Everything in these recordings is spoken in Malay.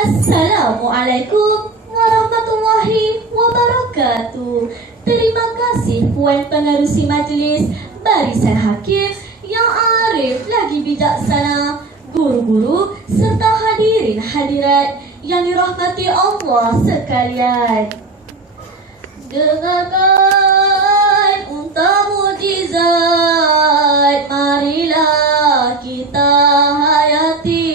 Assalamualaikum warahmatullahi wabarakatuh. Terima kasih Puan Pengerusi Majlis, Barisan Hakim yang arif lagi bijaksana, guru-guru serta hadirin hadirat yang dirahmati Allah sekalian. Dengarkan unta mukjizat, marilah kita hayati.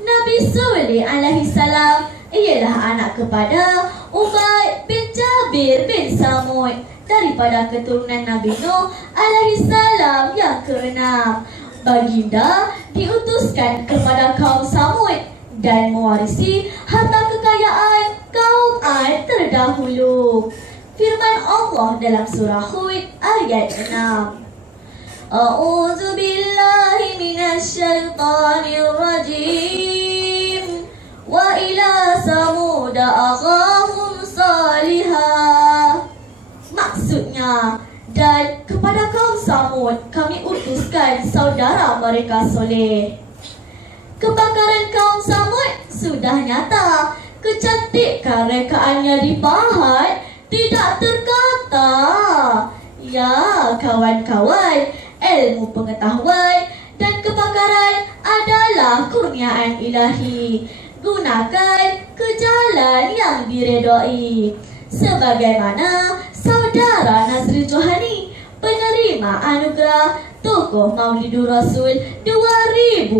Nabi Soleh alaihi salam ialah anak kepada Ubaid bin Jabir bin Samud daripada keturunan Nabi Nuh alaihi salam yang keenam. Baginda diutuskan kepada kaum Samud dan mewarisi harta kekayaan kaum Ad terdahulu. Firman Allah dalam surah Hud ayat 6. A'udzu billahi minasyaitonir rajim. Wa ila samud aghahum salihah. Maksudnya, dan kepada kaum Samud kami utuskan saudara mereka Soleh. Kebakaran kaum Samud sudah nyata. Kecantikan rekaannya dipahat tidak terkata. Ya kawan-kawan, ilmu pengetahuan dan kebakaran adalah kurniaan ilahi. Gunakan ke jalan yang diredai. Sebagaimana saudara Nazril Johani, penerima anugerah Tokoh Maulidur Rasul 2015,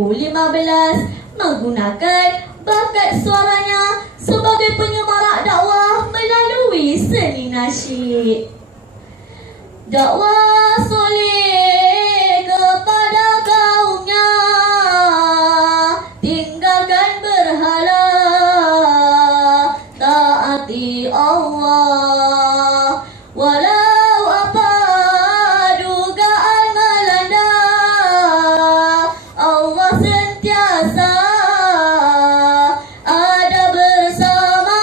menggunakan bakat suaranya sebagai penyemarak dakwah melalui seni nasyid. Dakwah Soleh kepada kaumnya, tinggalkan berhala, taati Allah. Walau apa dugaan melanda, Allah sentiasa ada bersama.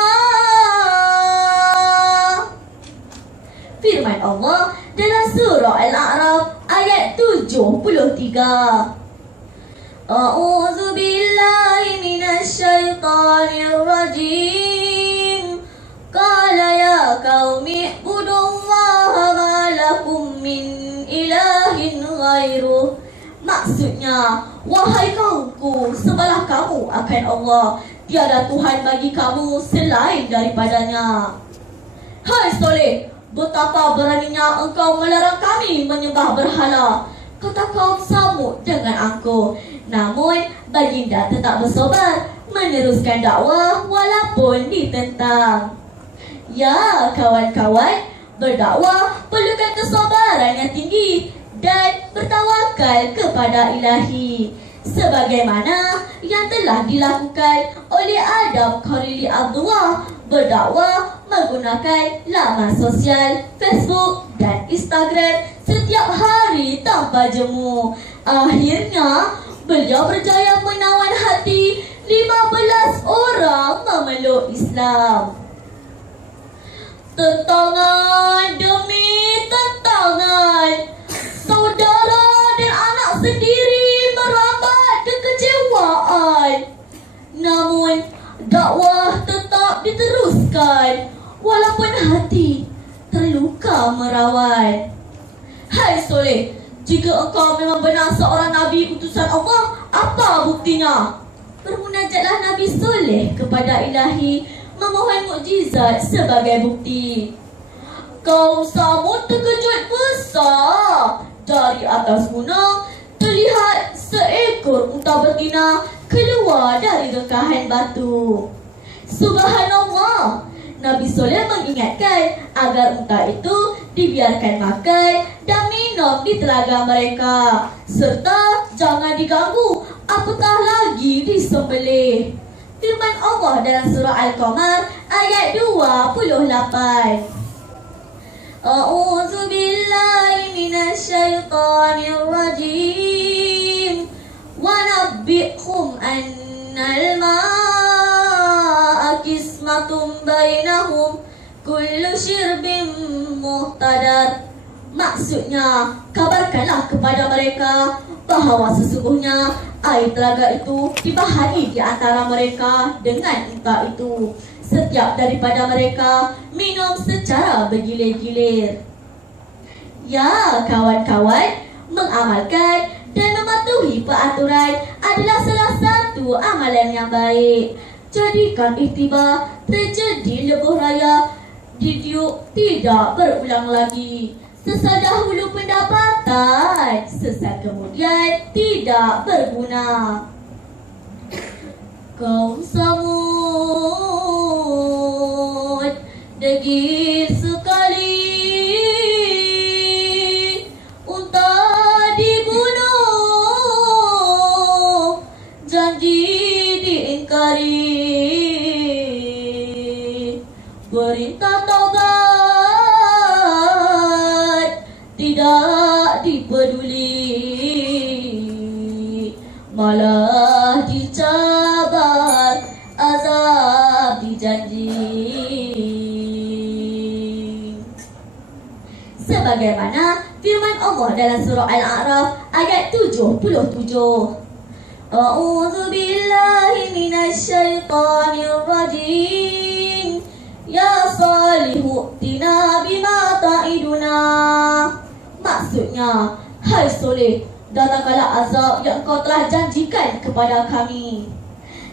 Firman Allah dalam surah Al-A'raf ayat 73. A'udzu billahi minasyaitonir rajim. Qala ya qaumi ibudullaha ma lakum min ilahin ghairuh. Maksudnya, wahai kaumku, sembahlah kamu akan Allah. Tiada Tuhan bagi kamu selain daripadanya. Hai Soleh, betapa beraninya engkau melarang kami menyembah berhala, kata kaum Samud dengan angkuh. Namun baginda tetap bersabar meneruskan dakwah walaupun ditentang. Ya kawan-kawan, berdakwah perlukan kesabaran yang tinggi dan bertawakal kepada ilahi, sebagaimana yang telah dilakukan oleh Adam Khalili Abdullah, berdakwah menggunakan laman sosial Facebook dan Instagram setiap hari tanpa jemu. Akhirnya beliau berjaya menawan hati 15 orang memeluk Islam. Tentangan demi tentangan, saudara dan anak sendiri merambat kekecewaan. Namun dakwah tetap diteruskan walaupun hati terluka merawat. Hai Soleh, jika engkau memang benar seorang Nabi utusan Allah, apa buktinya? Bermunajatlah Nabi Soleh kepada ilahi, memohon mukjizat sebagai bukti. Kaum Samud terkejut besar. Dari atas gunung terlihat seekor unta betina keluar dari rekahan batu. Subhanallah, Nabi Soleh mengingatkan agar unta itu dibiarkan makan dan minum di telaga mereka, serta jangan diganggu, apatah lagi disembelih. Firman Allah dalam surah Al-Qamar ayat 28. A'udzu billahi minasyaitonir rajim. Wa nabbi'hum annal ma'a qismatun bainahum kullu syirbin muhtadar. Maksudnya, kabarkanlah kepada mereka bahawa sesungguhnya air telaga itu dibahagi di antara mereka dengan unta itu. Setiap daripada mereka minum secara bergilir-gilir. Ya, kawan-kawan, mengamalkan dan mematuhi peraturan adalah salah satu amalan yang baik. Jadikan iktibar terjadi lebuh raya didiuk tidak berulang lagi. Sesal dahulu pendapatan, sesal kemudian tidak berguna. Kau samud degil sekali, unta dibunuh, janji diingkari, perintah taubat tidak dipeduli, malah dicabar, azab dijanji. Sebagaimana firman Allah dalam surah Al-A'raf ayat 77. A'udzu billahi minasyaitonir rajim. Ya Salihu tina bima ta'iduna. Maksudnya, hai Soleh, datangkanlah azab yang kau telah janjikan kepada kami.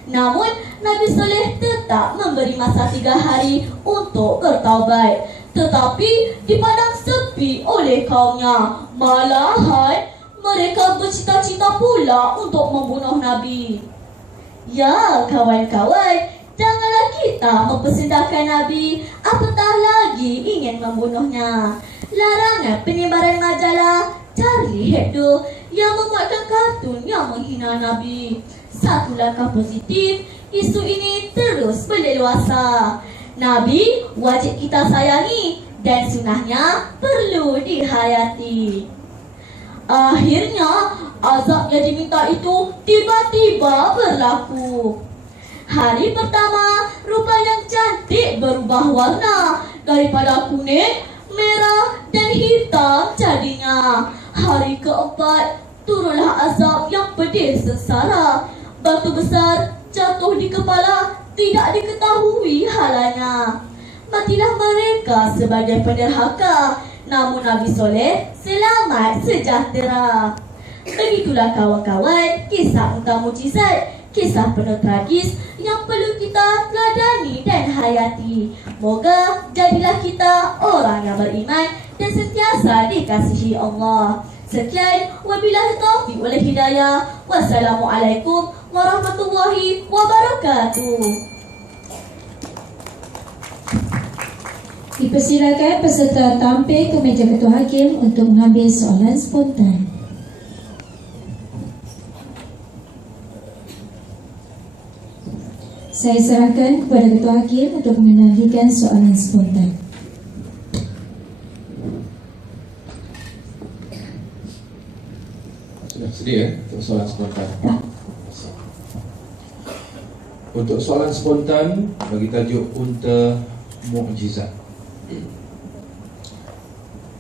Namun Nabi Soleh tetap memberi masa 3 hari untuk bertaubat. Tetapi dipandang sepi oleh kaumnya. Malahan mereka bercita-cita pula untuk membunuh Nabi. Ya kawan-kawan, janganlah kita mempersendahkan Nabi, apatah lagi ingin membunuhnya. Larangan penyebaran majalah Charlie Hebdo yang membuatkan kartun yang menghina Nabi. Satu langkah positif, isu ini terus berleluasa. Nabi wajib kita sayangi dan sunnahnya perlu dihayati. Akhirnya azab yang diminta itu tiba-tiba berlaku. Hari pertama, rupa yang cantik berubah warna daripada kuning, merah dan hitam jadinya. Hari keempat, turunlah azab yang pedih sengsara. Batu besar jatuh di kepala, tidak diketahui halanya. Matilah mereka sebagai penderhaka, namun Nabi Soleh selamat sejahtera. Begitulah kawan-kawan kisah unta mukjizat, kisah penuh tragis yang perlu kita teladani dan hayati. Moga jadilah kita orang yang beriman dan sentiasa dikasihi Allah. Sekian, wabillahi taufiq wal hidayah. Wassalamualaikum warahmatullahi wabarakatuh. Dipersilakan peserta tampil ke meja Ketua Hakim untuk mengambil soalan spontan. Saya serahkan kepada Ketua Hakim untuk menandikan soalan spontan. Sudah sedia untuk soalan spontan? Untuk soalan spontan bagi tajuk unta mukjizat.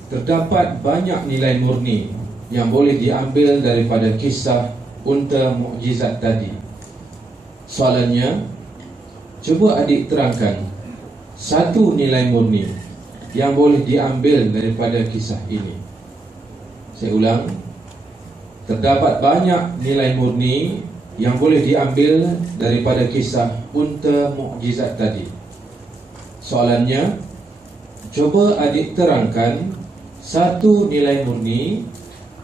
Terdapat banyak nilai murni yang boleh diambil daripada kisah unta mukjizat tadi. Soalannya, cuba adik terangkan satu nilai murni yang boleh diambil daripada kisah ini. Saya ulang, terdapat banyak nilai murni yang boleh diambil daripada kisah unta mukjizat tadi. Soalannya, cuba adik terangkan satu nilai murni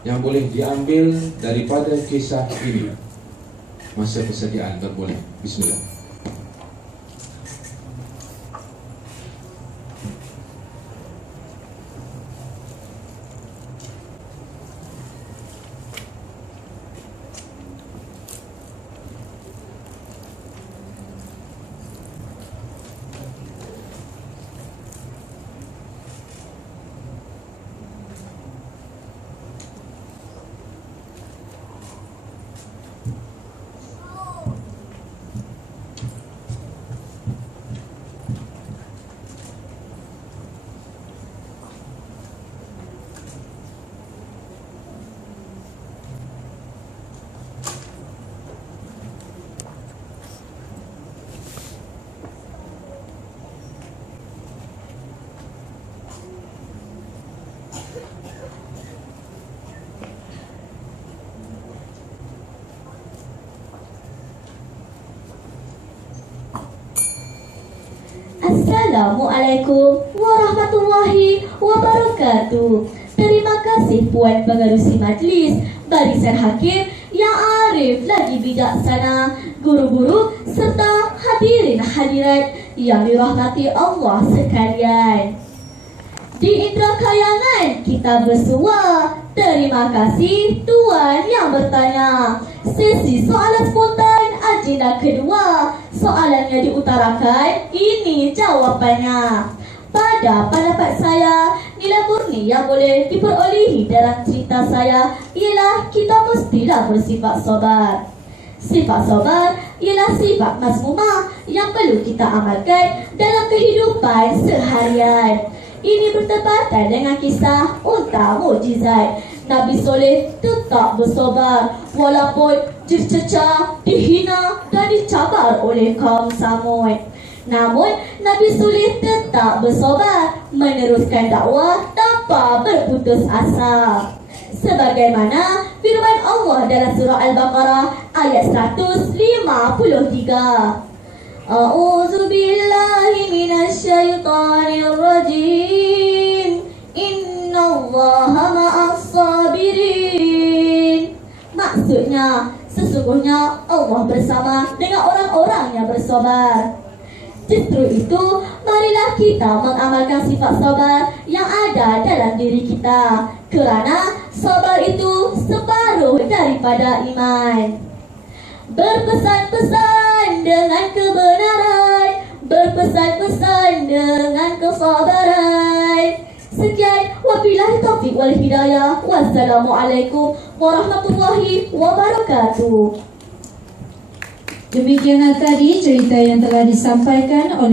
yang boleh diambil daripada kisah ini. Masa persediaan bermula. Bismillah. Assalamualaikum warahmatullahi wabarakatuh. Terima kasih Puan Pengerusi Majlis, Barisan Hakim yang arif lagi bijaksana, guru-guru serta hadirin hadirat yang dirahmati Allah sekalian. Di Indra Kayangan kita bersua. Terima kasih Tuan yang bertanya. Sesi soalan spontan agenda kedua. Soalannya diutarakan, ini jawapannya. Pada pendapat saya, nilai murni yang boleh diperolehi dalam cerita saya ialah kita mestilah bersifat sabar. Sifat sabar ialah sifat mazmumah yang perlu kita amalkan dalam kehidupan seharian. Ini bertepatan dengan kisah unta mukjizat. Nabi Soleh tetap bersabar walaupun dicerca, dihina dan dicabar oleh kaum Samud. Namun Nabi Soleh tetap bersabar meneruskan dakwah tanpa berputus asa. Sebagaimana firman Allah dalam surah Al-Baqarah ayat 153. A'udzu billahi minasyaitonir rajim. Innallaha ma'as sabirin. Maksudnya, sesungguhnya Allah bersama dengan orang-orang yang bersabar. Justru itu, marilah kita mengamalkan sifat sabar yang ada dalam diri kita, kerana sabar itu separuh daripada iman. Berpesan-pesan dengan kebenaran, berpesan-pesan dengan kesabaran. Sekian, wabillahi taufiq wal hidayah. Wassalamualaikum warahmatullahi wabarakatuh. Demikianlah tadi cerita yang telah disampaikan oleh